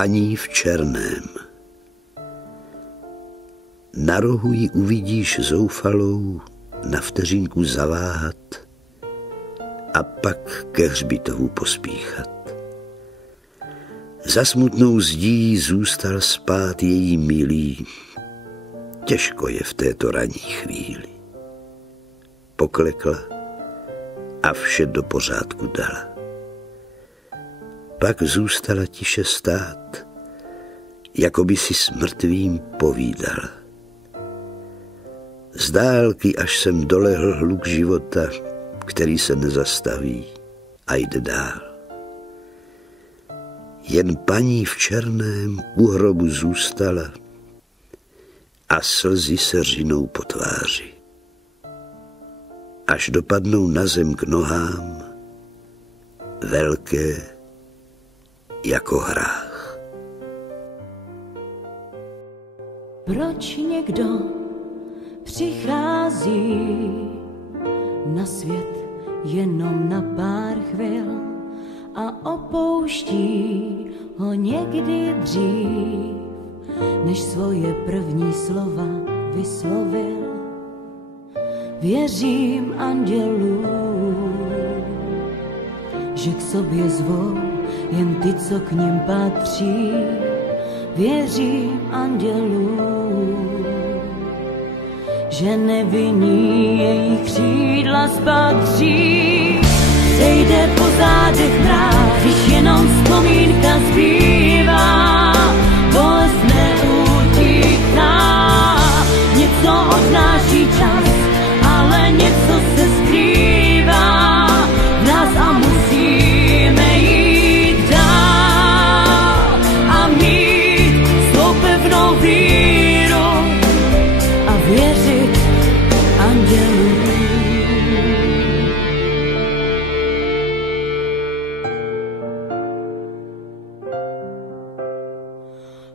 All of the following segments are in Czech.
Paní v černém. Na rohu ji uvidíš zoufalou, na vteřinku zaváhat a pak ke hřbitovu pospíchat. Za smutnou zdí zůstal spát její milý, těžko je v této ranní chvíli. Poklekla a vše do pořádku dala. Pak zůstala tiše stát, jako by si s mrtvým povídala. Z dálky, až jsem dolehl hluk života, který se nezastaví a jde dál. Jen paní v černém u hrobu zůstala a slzy se řinou po tváři. Až dopadnou na zem k nohám, velké jako hrách. Proč někdo přichází na svět jenom na pár chvil a opouští ho někdy dřív, než svoje první slova vyslovil? Věřím andělům, že k sobě zvou jen ty, co k nim patří. Věřím andělům, že nevinní jejich křídla spatří. Sejde po zádech mráz, když jenom vzpomínka zbývá. Bolest neutíká, něco odnáší čas, ale něco se skrývá v nás a musíme jít dál a mít svou pevnou víru a věřit andělům.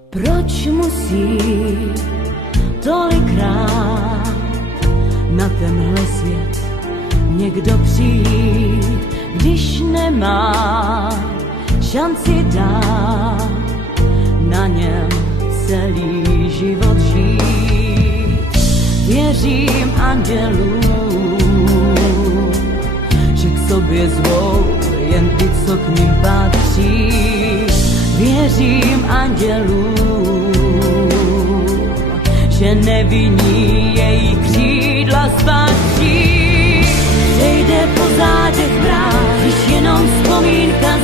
Proč musí tolikrát na tenhle svět někdo přijít, když nemá šanci dát na něm celý život žít? Věřím andělům, že k sobě zvou jen ty, co k nim patří. Věřím andělům, že nevinní její křídla spatří. Přejde po zádech mráz, když jenom vzpomínka